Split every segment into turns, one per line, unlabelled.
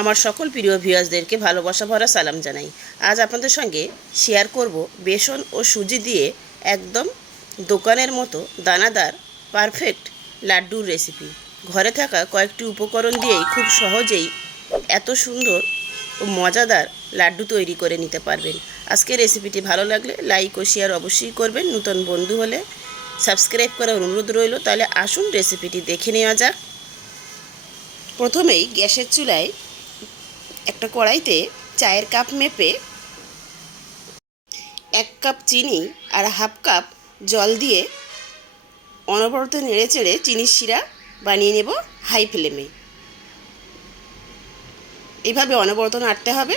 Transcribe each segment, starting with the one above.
আমার সকল প্রিয় ভিউয়ার্সদেরকে ভালোবাসা ভরা সালাম জানাই। আজ আপনাদের সঙ্গে শেয়ার করব বেসন ও সুজি দিয়ে একদম দোকানের মতো দানাদার পারফেক্ট লাড্ডুর রেসিপি ঘরে থাকা কয়েকটি উপকরণ দিয়েই খুব সহজেই এত সুন্দর ও মজাদার লাড্ডু তৈরি করে নিতে পারবেন। আজকের রেসিপিটি ভালো লাগলে লাইক ও শেয়ার অবশ্যই করবেন। নতুন বন্ধু হলে সাবস্ক্রাইব করার অনুরোধ রইল। তাহলে আসুন রেসিপিটি দেখে নেওয়া যাক। প্রথমেই গ্যাসের চুলায় একটা কড়াইতে চায়ের কাপ মেপে এক কাপ চিনি আর হাফ কাপ জল দিয়ে অনবরত নেড়ে চেড়ে চিনির শিরা বানিয়ে নেব হাই ফ্লেমে। এইভাবে অনবরত নাড়তে হবে।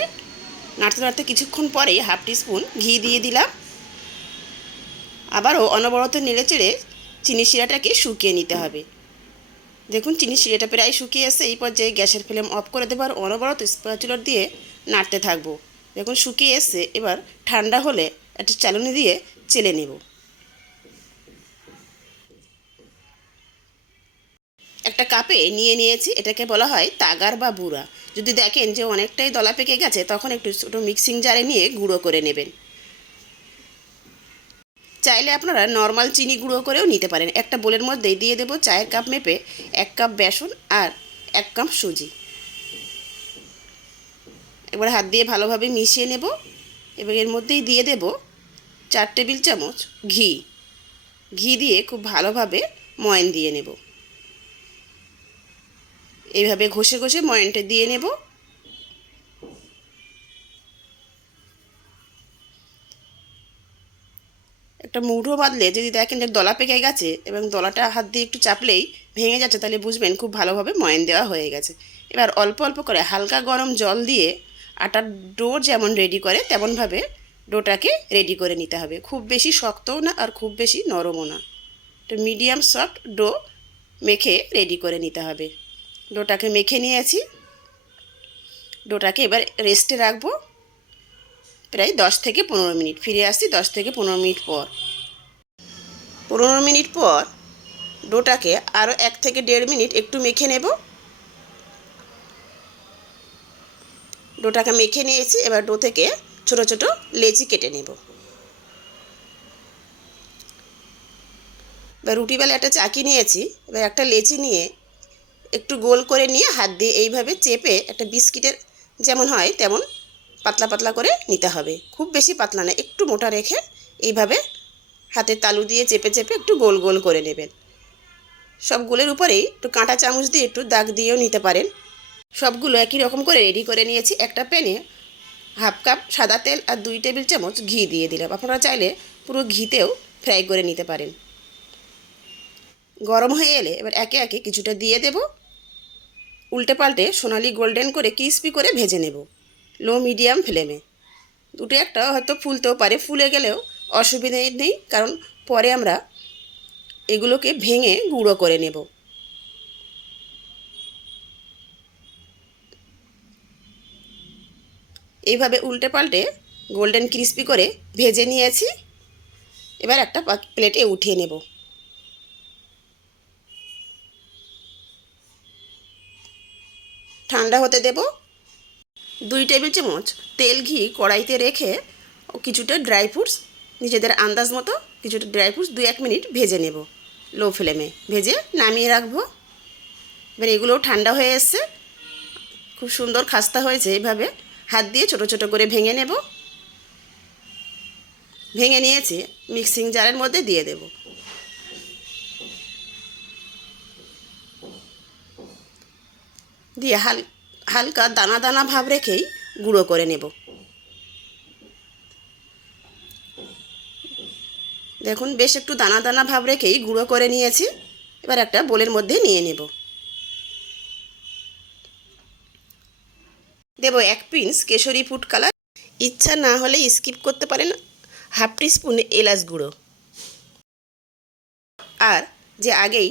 নাড়তে নাড়তে কিছুক্ষণ পরেই হাফ টিস্পুন ঘি দিয়ে দিলাম। আবারও অনবরত নেড়ে চেড়ে চিনির শিরাটাকে শুকিয়ে নিতে হবে। দেখুন, চিনি শিরেটা প্রায় শুকিয়ে এসে এই পর্যায়ে গ্যাসের ফ্লেম অফ করে দেবার অনবরত স্প্যাচুলার দিয়ে নাড়তে থাকব। দেখুন, শুকিয়ে এসে এবার ঠান্ডা হলে একটা চালনি দিয়ে চেলে নেব। একটা কাপে নিয়ে নিয়েছি, এটাকে বলা হয় তাগার বা বুড়া। যদি দেখেন যে অনেকটাই দলা পেকে গেছে, তখন একটু ছোটো মিক্সিং জারে নিয়ে গুঁড়ো করে নেবেন। চাইলে আপনারা নর্মাল চিনি গুঁড়ো করেও নিতে পারেন। একটা বোলের মধ্যেই দিয়ে দেবো চায়ের কাপ মেপে এক কাপ বেসন আর এক কাপ সুজি। এবার হাত দিয়ে ভালোভাবে মিশিয়ে নেব এবার এর মধ্যেই দিয়ে দেব চার টেবিল চামচ ঘি। ঘি দিয়ে খুব ভালোভাবে ময়ন দিয়ে নেব। এইভাবে ঘষে ঘষে ময়নটা দিয়ে নেব। একটা মুঠো বাঁধলে যদি দেখেন যে দলা পেকে গেছে এবং দলাটা হাত দিয়ে একটু চাপলেই ভেঙে যাচ্ছে, তাহলে বুঝবেন খুব ভালোভাবে ময়ন দেওয়া হয়ে গেছে। এবার অল্প অল্প করে হালকা গরম জল দিয়ে আটার ডো যেমন রেডি করে, তেমনভাবে ডোটাকে রেডি করে নিতে হবে। খুব বেশি শক্তও না আর খুব বেশি নরমও না। তো মিডিয়াম সফট ডো মেখে রেডি করে নিতে হবে। ডোটাকে মেখে নিয়েছি। ডোটাকে এবার রেস্টে রাখব। প্রায় দশ থেকে পনেরো মিনিট। ফিরে আসছি দশ থেকে পনেরো মিনিট পর। পনেরো মিনিট পর ডোটাকে আরও এক থেকে দেড় মিনিট একটু মেখে নেব। ডোটাকে মেখে নিয়েছি, এবার ডো থেকে ছোট ছোট লেচি কেটে নেব। এবার রুটিবেলা একটা চাকি নিয়েছি, এবার একটা লেচি নিয়ে একটু গোল করে নিয়ে হাত দিয়ে এইভাবে চেপে একটা বিস্কিটের যেমন হয় তেমন পাতলা পাতলা করে নিতে হবে। খুব বেশি পাতলা না, একটু মোটা রেখে এইভাবে হাতের তালু দিয়ে চেপে চেপে একটু গোল গোল করে নেবেন। সবগুলোর উপরেই একটু কাঁটা চামচ দিয়ে একটু দাগ দিয়েও নিতে পারেন। সবগুলো একই রকম করে রেডি করে নিয়েছি। একটা প্যানে হাফ কাপ সাদা তেল আর দুই টেবিল চামচ ঘি দিয়ে দিলাম। আপনারা চাইলে পুরো ঘিতেও ফ্রাই করে নিতে পারেন। গরম হয়ে এলে এবার একে একে কিছুটা দিয়ে দেব। উল্টে পাল্টে সোনালি গোল্ডেন করে ক্রিস্পি করে ভেজে নেব। লো মিডিয়াম ফ্লেমে। দুটো একটা হয়তো ফুলতেও পারে, ফুলে গেলেও অসুবিধে নেই, কারণ পরে আমরা এগুলোকে ভেঙে গুঁড়ো করে নেব। এইভাবে উল্টে পাল্টে গোল্ডেন ক্রিস্পি করে ভেজে নিয়েছি। এবার একটা প্লেটে উঠিয়ে নেব। ঠান্ডা হতে দেব। দুই টেবিল চামচ তেল ঘি কড়াইতে রেখে কিছুটা ড্রাই ফ্রুটস, নিজেদের আন্দাজ মতো কিছুটা ড্রাই ফ্রুটস দু এক মিনিট ভেজে নেব লো ফ্লেমে। ভেজে নামিয়ে রাখব। এবার এগুলোও ঠান্ডা হয়ে এসছে। খুব সুন্দর খাস্তা হয়েছে এইভাবে হাত দিয়ে ছোট ছোট করে ভেঙে নেব। ভেঙে নিয়েছি, মিক্সিং জারের মধ্যে দিয়ে দেব। দিয়ে হাল হালকা দানা দানা ভাব রেখেই গুঁড়ো করে নেব। দেখুন, বেশ একটু দানা দানা ভাব রেখেই গুঁড়ো করে নিয়েছি। এবার একটা বোলের মধ্যে নিয়ে নেব। দেব এক পিন্স কেশরি ফুড কালার। ইচ্ছা না হলে স্কিপ করতে পারেন, হাফ টি স্পুন এলাচ গুঁড়ো। আর যে আগেই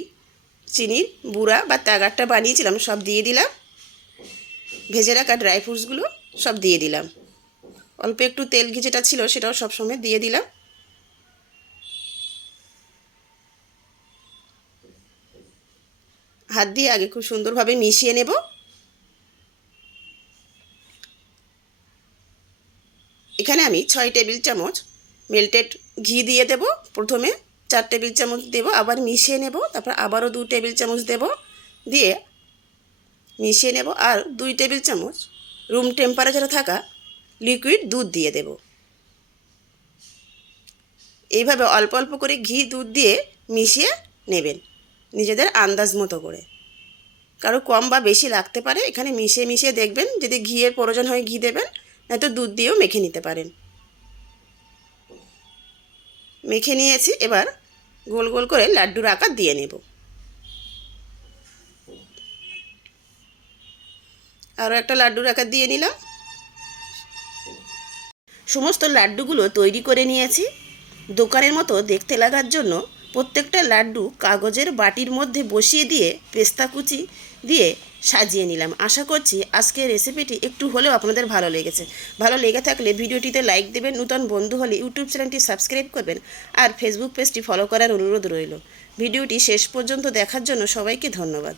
চিনির বুড়া বা তাগারটা বানিয়েছিলাম, সব দিয়ে দিলাম। ভেজে রাখা ড্রাই ফ্রুটসগুলো সব দিয়ে দিলাম। অল্প একটু তেল ঘি যেটা ছিল সেটাও সবসময় দিয়ে দিলাম। হাত দিয়ে আগে খুব সুন্দরভাবে মিশিয়ে নেব। এখানে আমি ছয় টেবিল চামচ মেল্টেড ঘি দিয়ে দেব। প্রথমে চার টেবিল চামচ দেব, আবার মিশিয়ে নেব, তারপর আবারও দু টেবিল চামচ দেব। দিয়ে মিশিয়ে নেব আর দুই টেবিল চামচ রুম টেম্পারেচারে থাকা লিকুইড দুধ দিয়ে দেব। এইভাবে অল্প অল্প করে ঘি দুধ দিয়ে মিশিয়ে নেবেন নিজেদের আন্দাজ মতো করে। কারও কম বা বেশি লাগতে পারে, এখানে মিশিয়ে মিশিয়ে দেখবেন যদি ঘিয়ের প্রয়োজন হয় ঘি দেবেন, নয়তো দুধ দিয়েও মেখে নিতে পারেন। মেখে নিয়েছি, এবার গোল গোল করে লাড্ডুর আকার দিয়ে নেব। আরও একটা লাড্ডুর আকার দিয়ে নিলাম। সমস্ত লাড্ডুগুলো তৈরি করে নিয়েছি। দোকানের মতো দেখতে লাগার জন্য প্রত্যেকটা লাড্ডু কাগজের বাটির মধ্যে বসিয়ে দিয়ে, পেস্তা কুচি দিয়ে সাজিয়ে নিলাম। আশা করছি আজকের রেসিপিটি একটু হলেও আপনাদের ভালো লেগেছে। ভালো লেগে থাকলে ভিডিওটিতে লাইক দেবেন, নূতন বন্ধু হলে ইউটিউব চ্যানেলটি সাবস্ক্রাইব করবেন আর ফেসবুক পেজটি ফলো করার অনুরোধ রইল। ভিডিওটি শেষ পর্যন্ত দেখার জন্য সবাইকে ধন্যবাদ।